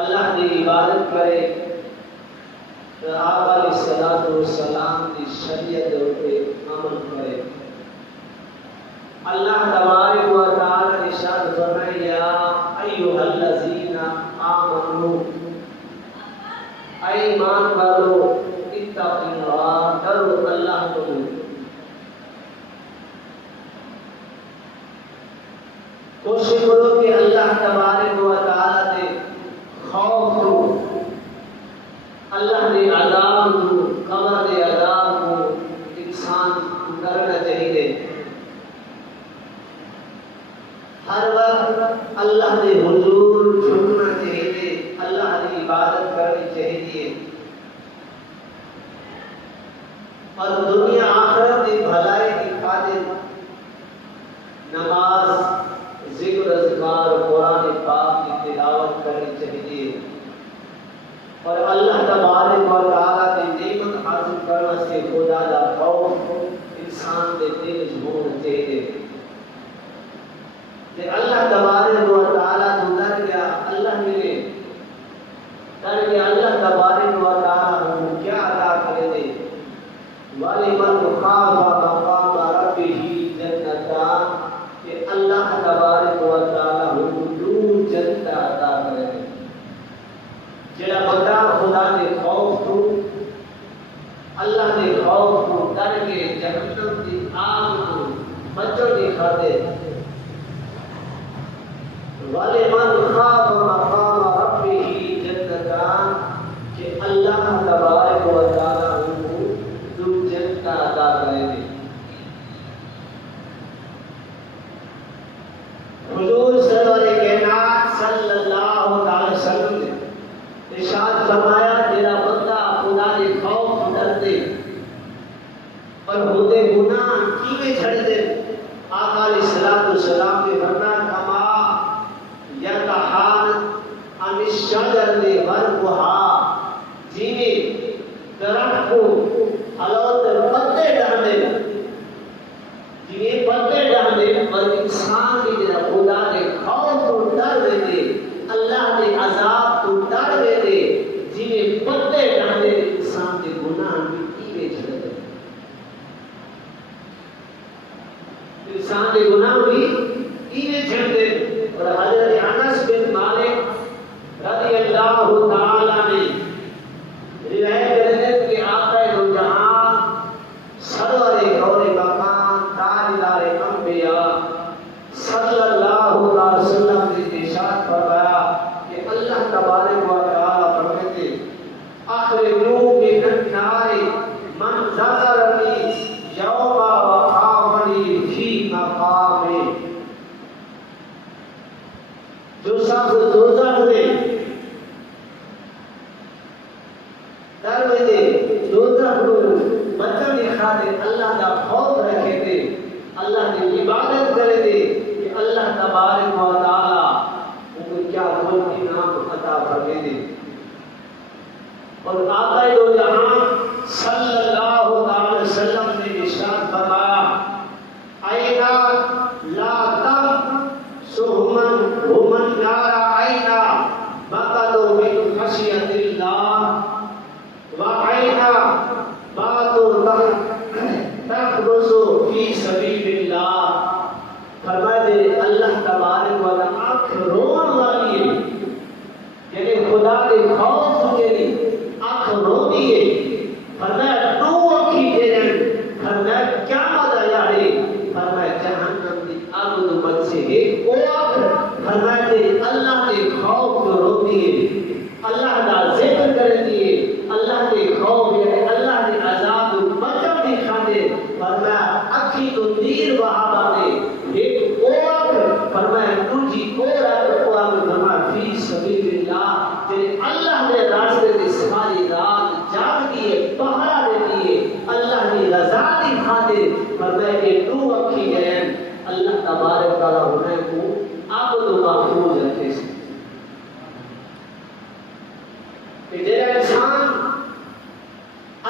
اللہ کی عبادت کرے تو آقا علیہ الصلوۃ والسلام کی شریعت پہ عمل کرے۔ اللہ تبارک و تعالی ارشاد فرمائے یا ایھا الذین آمنوا، اے ایمان والو، اتقوا اللہ، ڈرو اللہ کو، کوشش کرو کہ اللہ تبارک و تعالی دے خوف دو، اللہ دے عذاب دو، قبر دے عذاب کو انسان کرنا چاہیے۔ ہر وقت اللہ دے حضور جھکنا چاہیے، اللہ کی عبادت کرنی چاہیے، اور دنیا آخرت کی بھلائی کی خاطر نماز، ذکر اذکار، قرآن پاک کی تلاوت کرنی چاہیے، اور اللہ تبارک و تعالی کی نعمت حاصل کرنے سے خدا کا خوف انسان کے دل میں ہونا چاہیے۔ کہ اللہ تبارک و تعالی تو ڈر گیا، اللہ ملے ڈر گیا، اللہ تبارک و تعالی ہم کیا عطا کرے دے، وَلِمَنْ خَافَ مَقَامَ رَبِّهِ جَنَّتَانِ، کہ اللہ تبارک و تعالی ہم دو جنت عطا کرے دے۔ جڑا بندہ خدا کے خوف کو، اللہ کے خوف کو ڈر کے جہنم کی آگ کو بچوں کی خاطر، وَلِمَنْ خَافَ مَقَامَ رَبِّهِ جَنَّتَانِ، کہ اللہ تبارک و تعالی ہم کو دو جنت عطا کرے دے۔ حضور سرور کائنات صلی اللہ علیہ وسلم نے ارشاد فرمایا جڑا بندہ خدا کے خوف ڈرتے اور ہوتے گناہ کیویں چھڑ دے، آقا علیہ الصلوۃ والسلام نے فرمایا کما یتحان عن الشجر ورقها، جیویں درخت کو حلوت پتے ڈالے، جیویں پتے ڈالے، اور انسان کی جڑا خدا کے خوف کو ڈر دے، اللہ کے عذاب کو ڈر دے، جیویں پتے ڈالے انسان کے گناہ بھی کیویں چھڑ دے، انسان کے گناہ بھی کیویں چھڑ دے۔ اور حضرت انس بن مالک رضی اللہ تعالی نے روایت کرتے ہیں کہ آقا دو جہاں سرور کون مکان تاجدار انبیاء صلی اللہ علیہ وسلم نے ارشاد فرمایا کہ اللہ تبارک و تعالی فرماتے اخرجوا من النار من ذکرنی یوم وقافنی فی مقامی، جو شخص دوزخ میں ڈر دے، دوزخ کو بچن کی خاطر اللہ کا خوف رکھے دے، اللہ کی عبادت کرے دے، کہ اللہ تبارک و تعالی ان کو کیا خود انعام عطا فرمائے دے۔ اور آقا دو جہاں صلی اللہ علیہ وسلم نے ارشاد فرمایا اینا لا تم سہمن ہومن نارا اینا بقدو من خشیت اللہ وعینا باتو تخرسو فی سبیل اللہ، فرمائے دے اللہ تبارک و تعالی آنکھ رون والی ہے، یعنی خدا کے خوف کے لیے آنکھ رو دیے، فرمایا دو اکھی جنن، فرمایا کیا مزہ یاری، فرمایا جہنم کی آگ تو بچ سے ایک او آنکھ، فرمایا دے اللہ کے خوف کو رو دیے، اللہ کا ذکر کر دیے، اللہ کے خوف یعنی اللہ کے عذاب کو بچن کی خاطر، فرمایا اکھی تو دیر بہا بانے ایک او آنکھ، فرمایا دوجی او آنکھ، فرمایا فی سبیل اللہ، یعنی اللہ نے راستے کی ساری رات جاگ دیے، پہرا دے دیے، اللہ کی رضا کی خاطر، فرمایا کہ دو اکھی گئے اللہ تبارک تعالی ہونے کو آپ تو محفوظ رکھے سے۔ کہ جیسا انسان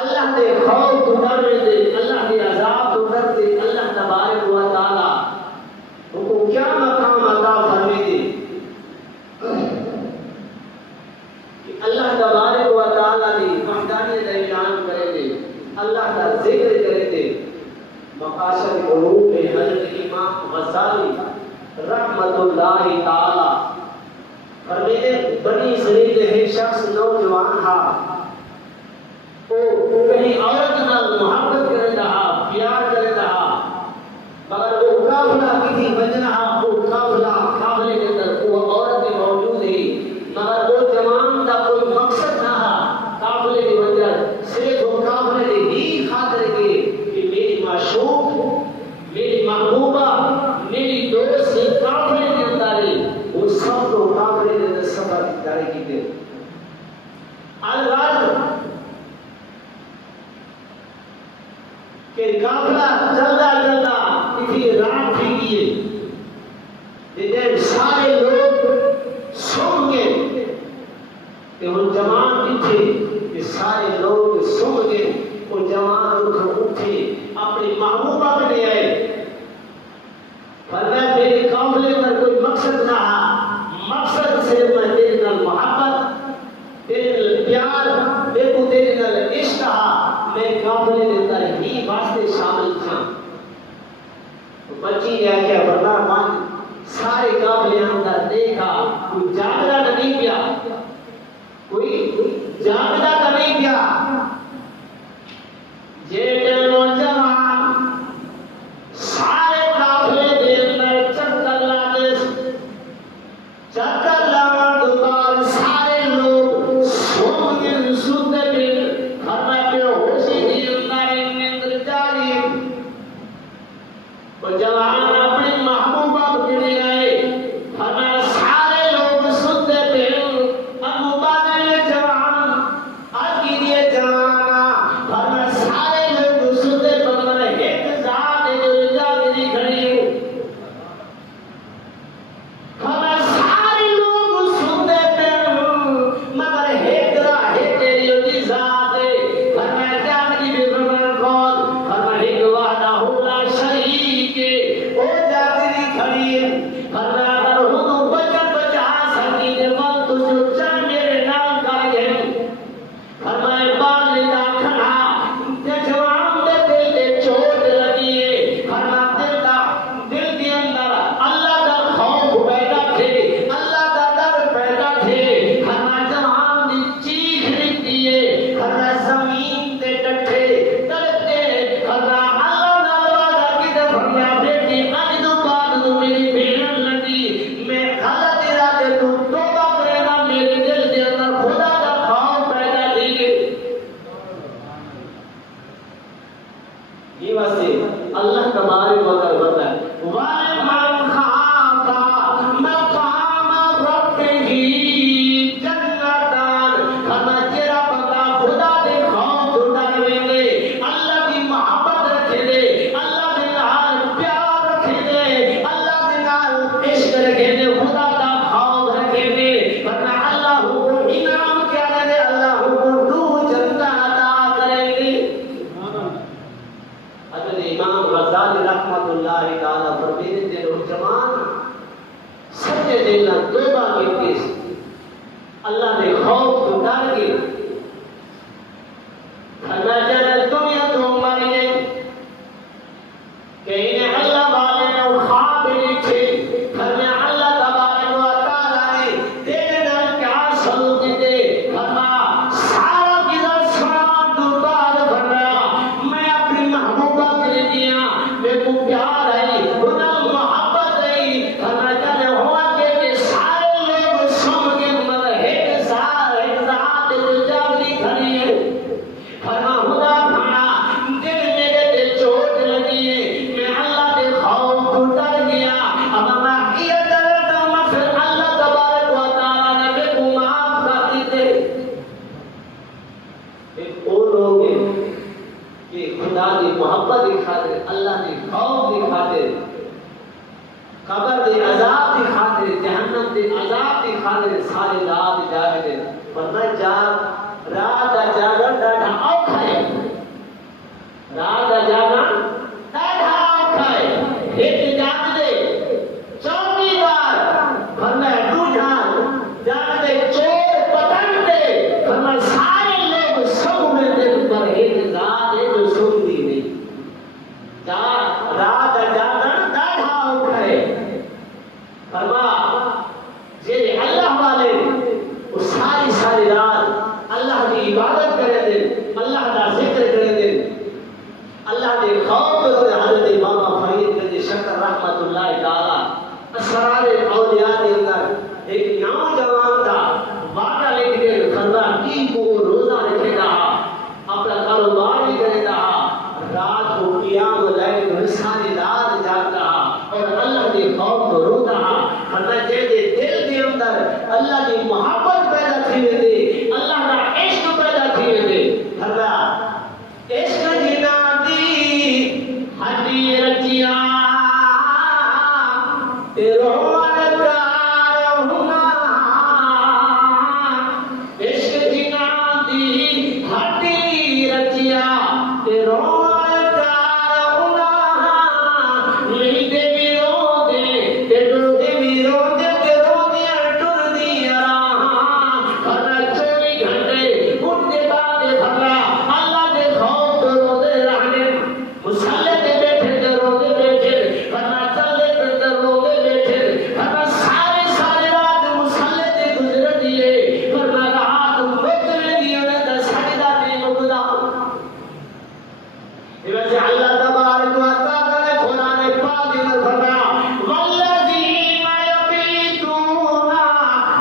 اللہ کے خوف کو ڈر دے، اللہ کے عذاب کو ڈر دے، اللہ تبارک و تعالی ان کو کیا مقام عطا فرمائے دے۔ تعالیٰ دی وحدانیت اعلان کرے دے، اللہ کا ذکر کرے دے۔ مقاصد علوم میں حضرت امام غزالی رحمت اللہ تعالی فرمیتے بنی اسرائیل ایک شخص نوجوان تھا، وہ کہیں عورت نال محبت کرے رہا، پیار کرے رہا، مگر وہ قافلہ کسی وجہ وہ قافلے کے اندر وہ عورت بھی موجود ہے، مگر وہ جوان کا کوئی مقصد نہ تھا قافلے کی وجہ، صرف وہ قافلے کی ہی خاطر کہ میری معشوق، میری محبوبہ، میری دوست قافلے کے اندر ہے، وہ سب کو قافلے کے اندر سفر جاری کی دے۔ الغرض کہ قافلہ چلتا چلتا کسی رات پھیکی ہے، لیکن سارے لوگ سن گئے کہ وہ جوان اٹھے، کہ سارے لوگ سن گئے وہ جوان اٹھے اپنی محبوبہ کے لے آئے، فرمایا میرے قافلے پر کوئی مقصد نہ ہے، مقصد صرف میں تیرے نال محبت، تیرے نال پیار، تیرے نال عشق ہے، میں قافلے کے اندر ہی واسطے شامل تھا۔ بچی نے کیا فرمایا من سارے قافلے اندر دیکھا کوئی جاگتا تو نہیں پیا، کوئی جاگتا تو نہیں پیا، جیڑے نوجوان سارے قافلے دے اندر چکر لاتے، چکر لانے کے بعد سارے لوگ سن کے سنتے پھر فرمایا بے ہوشی کے اندر نیند جاری، وہ جوان اپنی محبوبہ کے لیے آئے، فرمایا سارے لوگ سنتے پھر محبوبہ نے جوان آگے لیے جوانا، فرمایا سارے لوگ سنتے پر میں ایک ذات ہے جو جاگری کھڑی ہے، فرمایا سارے لوگ سنتے پھر مگر ایک راہ ہے تیری ہوتی ذات ہے، فرمایا جاگری بھی فرمایا کون، فرمایا ایک وعدہ لا شریک ہے، وہ جاگری کھڑی ہے، فرمایا اگر ہوں بچا سکی دے من تجھو چاہ میرے نام کا گئے، فرمائے بال لیتا کھڑا تے جوان دے دل دے چوٹ لگی ہے، فرمائے دل کے اندر اللہ کا خوف پیدا تھے، اللہ کا ڈر پیدا تھے، فرمائے جوان دی چیخ نکلی ہے، فرمائے زمین تے ڈٹھے تڑپتے، فرمائے اللہ نال وعدہ کیتے، فرمایا بیٹی اج تو بعد تو میری بھیڑ لگی، میں غلط ارادے تو توبہ کرے گا، میرے دل کے اندر خدا کا خوف پیدا کیے۔ یہ واسطے اللہ تبارک و تعالی بتا ہے وَمَنْ خَافَ مَقَامَ رَبِّهِ جَنَّتَانِ، فرمایا جیڑا بندہ خدا دے خوف تو ڈر ویندے، اللہ دی محبت رکھے دے، اللہ دے نال پیار رکھے دے، اللہ دے نال عشق رکھے دے، خدا دا خوف رکھے دے، فرمایا اللہ کو انعام کیا دے، اللہ کو دو جنت عطا کرے گی۔ حضرت امام غزالی رحمت اللہ تعالی فرمیتے تھے نوجوان سچے دل نال توبہ کیتی، اللہ دے خوف تو ڈر گئے، فرمایا جب دنیا تو مر گئے کہ انہیں اللہ والے نے خواب لکھے، فرمایا اللہ تبارک و تعالی نے تیرے نال کیا سلوک کیتے، فرمایا سارا کدھر سنا تو بعد، فرمایا میں اپنی محبوبہ کے لیے دیا، میرے کو پیار ہے، انہیں محبت ہے، فرمایا جب ہوا کہ سارے لوگ سن کے مگر ایک ذات جو جاگری کھڑی ہے، فرمایا خدا کھڑا دل میرے دل چوٹ لگی ہے، میں اللہ کے خوف تو ڈر گیا، اب میں یہ ڈرتا ہوں پھر اللہ تبارک و تعالی نے میرے کو معاف کر دیتے۔ ایک اور لوگ ہیں کہ خدا کی محبت کی خاطر، اللہ کے خوف کی خاطر، قبر کے عذاب کی خاطر، جہنم کے عذاب کی خاطر ساری رات جاگتے، ورنہ رات کا جاگن ڈاڈھا اوکھا ہے، رات کا جاگن ڈاڈھا اوکھا ہے، ایک جاگتے چوکیدار، ورنہ دوجھا جاگتے چور پتنگ دے، ورنہ سارے عبادت کرے دے اللہ دا ذکر کرے دے اللہ دے خوف کرے حضرت امام فرید بن شکر رحمت اللہ تعالی اسرار اولیاء کے اندر ایک نوجوان تھا وعدہ لے کے فرما کی کو روزہ رکھے رہا اپنا کاروبار بھی کرے رہا رات کو قیام لیل میں ساری رات جاگ رہا اور اللہ کے خوف کو رو رہا فرما جیسے دل کے اندر اللہ کی محبت پیدا تھی دے اللہ کا عشق پیدا تھی دے فرما عشق جنا دی ہڈی رچیاں روحان کا ہونا عشق جنا دی ہڈی رچیاں روحان کا ہونا نہیں دے بھی رو دے تے ڈر دے بھی رو دے تے رو دیا ٹر دیا فرما 24 گھنٹے اٹھ کے بعد فرما اللہ کے خوف تو رو دے رہنے مسلح دے بیٹھے تے رو دے بیٹھے فرما چلے تے رو دے بیٹھے فرما سارے رات مسلح دے گزر دیے فرما رات مجرے دیے تے سجدہ دے مقدا ویسے اللہ تبارک و تعالی نے قرآن پاک میں فرمایا والذین یبیتون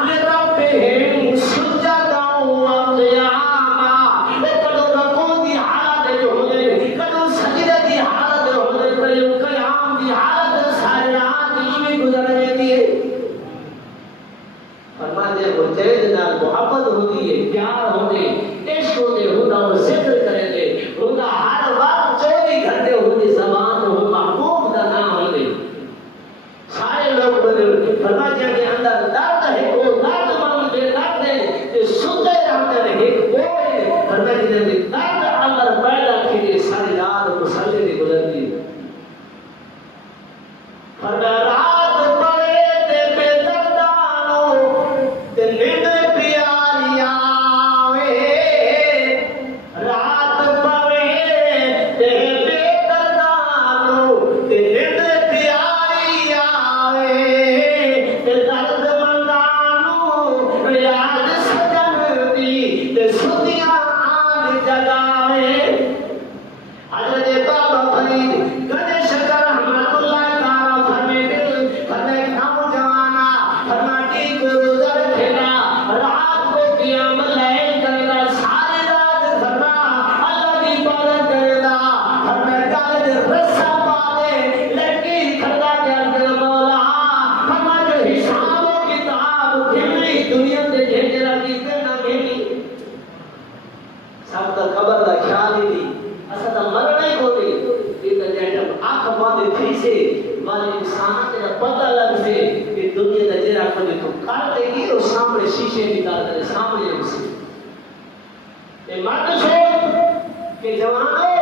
لربہم سجدا و قیاما کدو رکوع دی حالت جو ہوئے کدو سجدہ دی حالت ہوئے کدو قیام دی حالت سارے رات ہی گزرنے دیے فرماتے ہیں وہ جید نال محبت ہوتی ہے پیار ہوتے عشق ہوتے ہوتا اور ذکر کریں گے ہوتا ہر وقت 24 گھنٹے ہوتی زبان ہو محبوب کا نام ہوتے سارے لوگ فرماتے ہیں کہ اندر درد ہے وہ درد مانگتے درد ہے کہ سنتے رہتے رہے کوئی فرماتے ہیں کہ درد اندر پیدا کیے ساری رات مسلح کی گزرتی فرمایا رات پڑے تے بے دردانو تے نیند پیاری آوے رات پڑے تے بے دردانو تے نیند پیاری آوے تے درد مندانو یاد سجن دی تے سدیاں آگ جگاوے حضرت بابا فرید گنے شکر رحمت اللہ تعالی فرمیتے فرمائے نوجوانا فرماتی کو روزہ رکھنا رات کو قیام لیل کرنا ساری رات فرما اللہ کی عبادت کرنا فرمائے کالج رسا پاتے لڑکی کھڑا کر مولا فرما جو حساب و کتاب گھمری دنیا سے بھیجنا کی کرنا گھمری سب کا خبر کا خیال ہی نہیں اسد مرنے کو نہیں یہ جب آنکھ باندھے تھی سے والے انسان تیرا پتہ لگ سے کہ دنیا کا جرا کو تو کر دے گی اور سامنے شیشے نکال کر سامنے اسے اے مرد سوچ کہ جوانوں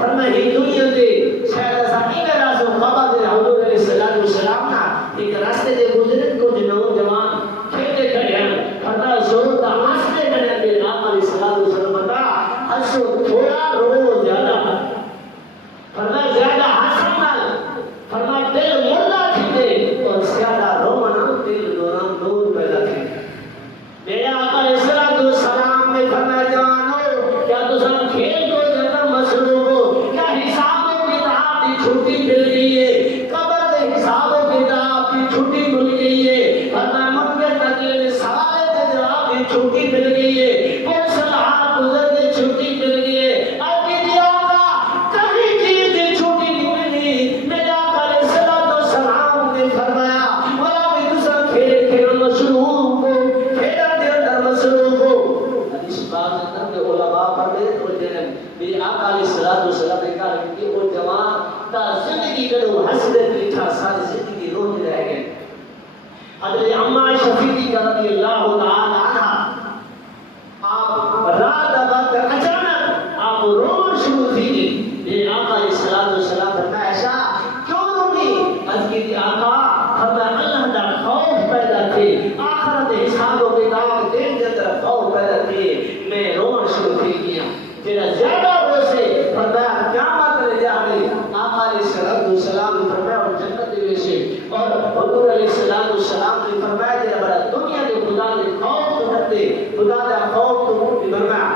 فرمائے ہی دنیا دے شاید ایسا نہیں میرا سو خبر دے حضور علیہ السلام والسلام نا ایک راستے دے گزرے کو نوجوان کھیلتے کھڑے ہیں فرمایا زور کا ہنستے کھڑے ہیں آپ علیہ السلام والسلام بتا ہنسو تھوڑا رو زیادہ فرمایا زیادہ ہنسن نال فرمایا دل مردہ تھی دے اور زیادہ رونا دل دوران دور پیدا تھی میرے آقا علیہ السلام نے فرمایا جوانو کیا تسان کھیل کو جانا مصروف ہو کیا حساب و کتاب کی چھٹی مل گئی ہے قبر دے حساب و کتاب کی چھٹی مل گئی ہے فرمایا منکر نکیل سوالے دے جواب کی چھٹی مل گئی ہے کون صلاحات گزر دے چھٹی مل گئی ہے آپ کی دیا کا کبھی چیز دی چھٹی نہیں ملی میرے آقا علیہ السلام نے فرمایا ولا بھی دوسرا کھیل کھیل مصروف ہو کھیل دے اندر مصروف ہو حدیث بات اندر کے علماء پڑھتے تو جنم میرے آقا علیہ السلام نے کہا کہ وہ جوان تا زندگی کرو حسرت لکھا ساری زندگی روتے رہ گئے حضرت عمہ شفیقی رضی اللہ تعالی عنہ آپ رات وقت اچانک آپ رونا شروع تھی میرے آقا علیہ السلام فرمایا ایسا کیوں روی از کی آقا فرمایا اللہ کا خوف پیدا تھے آخرت حساب و کتاب دین کے طرف خوف پیدا تھے میں رونا شروع تھی کیا تیرا زیادہ ہو سے فرمایا قیامت رہ جا رہی آقا علیہ السلام نے فرمایا اور جنت میں سے اور حضور علیہ السلام نے فرمایا تیرا بڑا دنیا کے خدا نے خوف تو کرتے خدا کا خوف تو فرمایا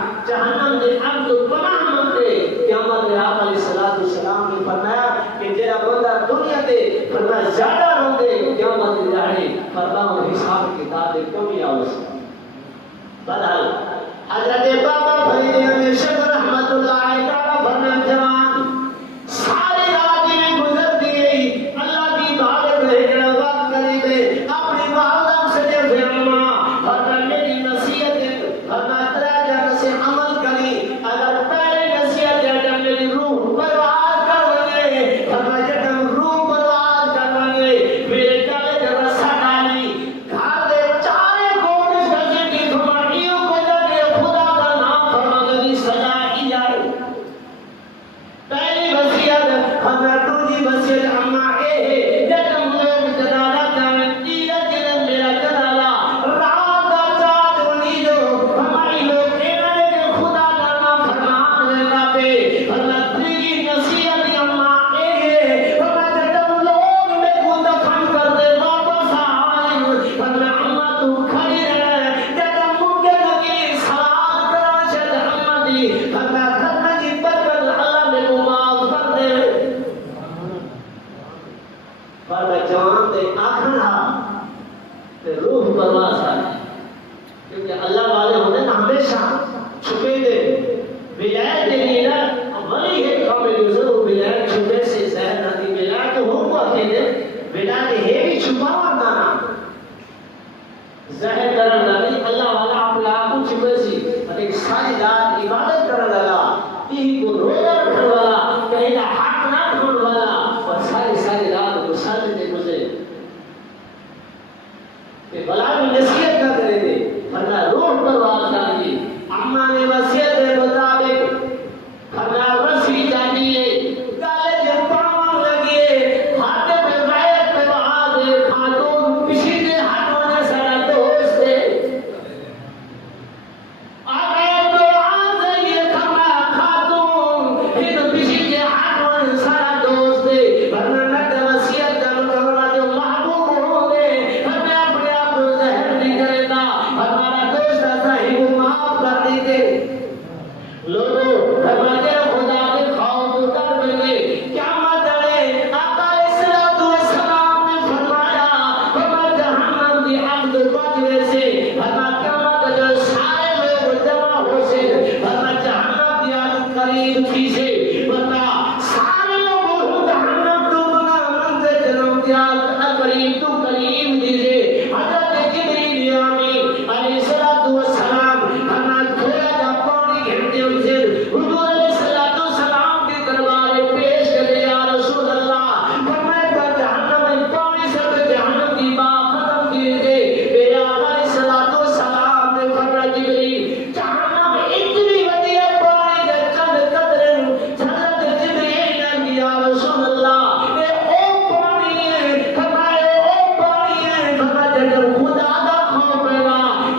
سے عمل کریں اگر پہلے نصیحت جڑا میری روح برباد کر ونجے فرمایا جڑا روح برباد کر ونجے میرے گلے تے رسا ڈالی گھر دے چارے کونے سجے کی فرمائیو کو جے خدا دا نام فرمان دی سزا ہی جائے پہلی وصیت ہمیں دوسری وصیت اما اے ہے جڑا لوگ جنازہ جان دیلا جن میرا جنازہ رات دا چاند ونی جو ہماری لوگ انہاں نے خدا دا نام فرمان لینا پہ اللہ تیری نصیحت اما اے ہے ہمیں جڑا لوگ میں کو دفن کر دے واپس آئے اللہ اما تو کھڑی رہے جڑا ممکن کی سلام کرا شد اما دی اللہ کرنا جی برکت اللہ میں کو معاف کر دے پر جوان دے آکھنا تے روح پرواز آئے کیونکہ اللہ والے ہونے نا ہمیشہ چھپے دے ولایت دے لیے نا ولی ہے قوم دوسرے وہ ولایت چھپے سے زہر نہ دی ولایت ہوں کو آتے دے ولایت ہے بھی چھپا ورنہ نا زہر کرن لگی اللہ والا اپنے آپ کو چھپے سی اور ایک ساری رات عبادت کرن لگا یہی کو روزہ رکھن والا کہیں نہ حق نہ کھن والا اور ساری رات کو سجدے گزرے کہ بلا بھی نصیحت کر کرے دے فرمایا روح پرواز کر دی اما نے وصیت کے مطابق فرمایا رسی جاتی ہے گالے کے پاؤں لگیے ہاتھ پہ غیرت پہ بہاد خاتون کسی نے ہاتھ ہونے سارا دوست ہے آگے تو آج یہ فرمایا خاتون ہن کسی کے ہاتھ ہونے سارا دوست ہے ورنہ نہ وصیت کا مطلب جو محبوب ہوں گے ہمیں اپنے آپ کو زہر نہیں کرے گا ہمارا دوست ایسا ہی وہ معاف کر دیں گے لوگوں فرماتے ہیں خدا کے خوف ڈر میں قیامت آئے آقا صلوات و سلام نے فرمایا فرمایا جہنم کی عبد بجنے سے فرمایا قیامت جو سارے لوگ جمع ہو سے فرمایا جہنم کی عبد قریب تھی سے فرمایا سارے لوگ جہنم تو بنا من سے جنم دیا قریب تو قریب دیجئے حضرت جبریل امین علیہ الصلوۃ والسلام فرمایا تھوڑا جا پانی گھنٹے سے حضور علیہ الصلوۃ والسلام کے دربار میں پیش کرے یا رسول اللہ فرمایا جہنم میں پانی سے جہنم کی بات ختم کیجئے میرے آقا علیہ الصلوۃ والسلام نے فرمایا جبریل جہنم اتنی بڑی ہے پانی کے چند قطرے حضرت جبریل نے یا رسول اللہ اے او پانی ہے فرمایا او پانی ہے فرمایا جب خدا دا خوف پیدا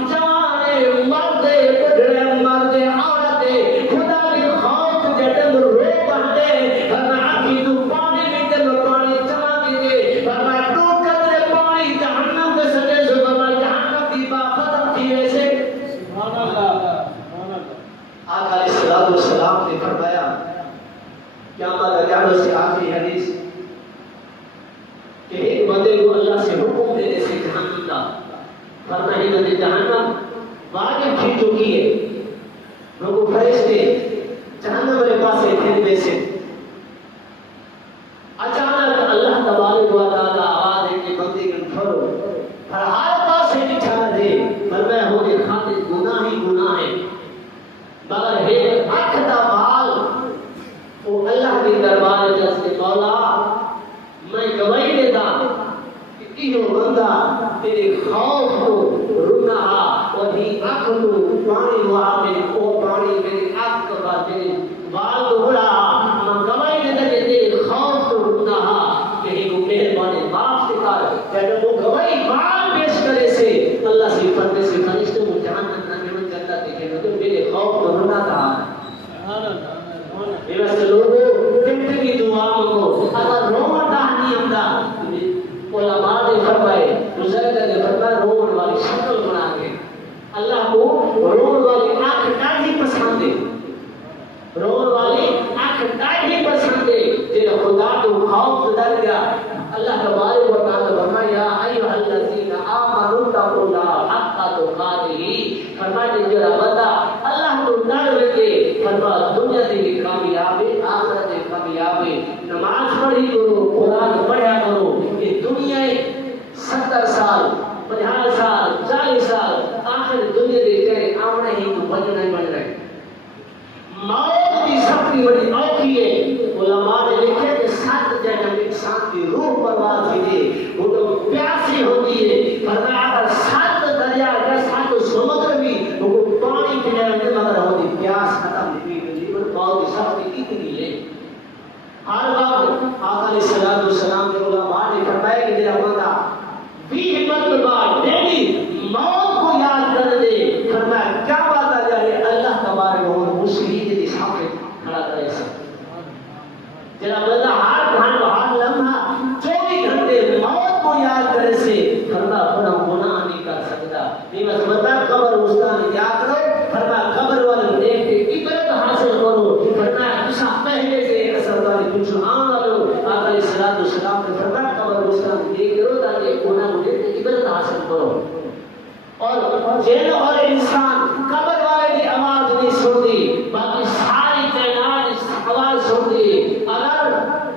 جوانے مردے بڑھڑے مردے عورتیں خدا کے خوف جب رو پڑھتے فرمایا کہ تو پانی میں جب پانی جمع کیجئے فرمایا تو قطرے پانی جہنم کے سجے سے فرمایا جہنم کی بات ختم کی ویسے سبحان اللہ آقا علیہ الصلوۃ والسلام نے فرمایا قیامت اجالوں سے آخری حدیث کہ ایک بندے کو اللہ سے حکم دینے سے جہنم کا فرمایا کہ جہنم واجب کی چکی ہے لوگوں فرشتے جہنم والے پاس تھے ویسے اچانک اللہ تبارک و تعالی آواز ہے کہ بندے کے پھرو ہر حال پاس سے بچھا دے فرمایا ہو کے خاطر گناہ ہی گناہ ہے مگر ایک اکھ دا بال وہ اللہ کے دربار میں جس کے مولا میں گواہی دیتا کہ یہ بندہ تیرے خوف کو رکنا اور ہی اکھ کو پانی وہاں میں وہ پانی میری اکھ کا میرے بال کو اڑا میں گواہی دیتا کہ تیرے خوف کو رکنا کہ ہی کو مہربانی معاف سے کر جب وہ گواہی بال پیش کرے سے اللہ سے فرمے سے فرشتوں کو جہنم میں جنت دیکھے تو میرے خوف کو رکنا تھا سبحان اللہ یہ واسطے لوگوں زندگی دعا کو اگر رونا نہیں آتا علماء نے فرمائے بزرگ نے فرمایا رون والی شکل بنا کے اللہ کو رون والی آنکھ ڈاڑھی پسند ہے رون والی آنکھ ڈاڑھی پسند ہے جن خدا کو خوف ڈر گیا اللہ تبارک و تعالی فرمایا ایھا الذین آمنوا اتقوا اللہ حق تقاتہ فرمایا جو بندہ اللہ کو بن رہے. موت کی سب سے بڑی اوکھی ہے. علماء نے لکھے کہ 7 جگہ انسان کی روح پرواز کی ہے وہ تو پیاسی ہوتی ہے. فرمایا اگر 7 دریا یا 7 سمندر بھی وہ پانی پینے لگے مگر ہوتی پیاس ختم نہیں ہوئی. موت کی سختی کتنی ہے. ہر وقت آقا علیہ الصلوۃ والسلام کے علماء نے فرمایا کہ میرا بندہ 20 مرتبہ ڈیلی موت کو یاد کر دے. فرمایا کیا بات آ جائے اللہ تبارک و تعالی مسیح کے سامنے کھڑا کرے. جنا بندہ ہر گھنٹہ ہر لمحہ 24 گھنٹے موت کو یاد کرے سے فرمایا بڑا گناہ نہیں کر سکتا. یہ بس بتا قبر اس کا یاد کرو. فرمایا قبر والے دیکھ کے عبرت حاصل کرو. فرمایا کچھ پہلے سے اثر والی کچھ عام والو آقا علیہ الصلوۃ والسلام نے فرمایا قبر اس کا دیکھ کرو تاکہ گناہ کو دیکھ کے عبرت حاصل کرو. اور جن اور انسان قبر والے کی آواز نہیں سنتی باقی ساری کائنات اس آواز سنتی. اگر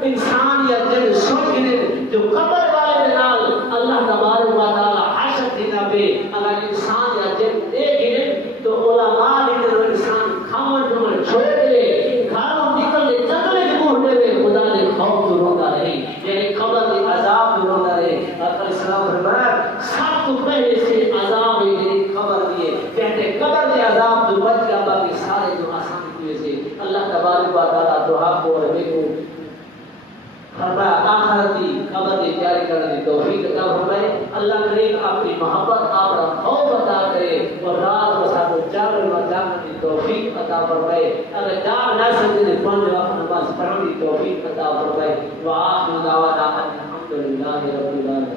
انسان یا جن سن کے جو قبر والے نال اللہ تبارک و تعالی حشر دینا پہ اگر انسان یا جن ایک ہی تو علماء نے جو انسان کھامن ڈمن چھوڑ دے گھروں نکل دے جنگلے کے منہ دے خدا نے خوف تو روتا رہے یعنی قبر کے عذاب تو روتا رہے. آقا علیہ السلام فرمایا سب تو پہلے سے عذاب ہے قبر دیے کہتے قبر کے عذاب تو بچ گیا باقی سارے جو آسان ہوئے سے. اللہ تبارک و تعالی دعا کو اور ہمیں کو فرمایا آخرت کی قبر کی تیاری کرنے کی توفیق عطا فرمائے. اللہ کریم اپنی محبت آپ کا خوف عطا کرے اور رات کو ساتھ جاگنے و جاگنے کی توفیق عطا فرمائے. اگر جاگ نہ سکتے تو 5 وقت نماز پڑھنے کی توفیق عطا فرمائے. وآخر دعوانا الحمدللہ رب العالمین.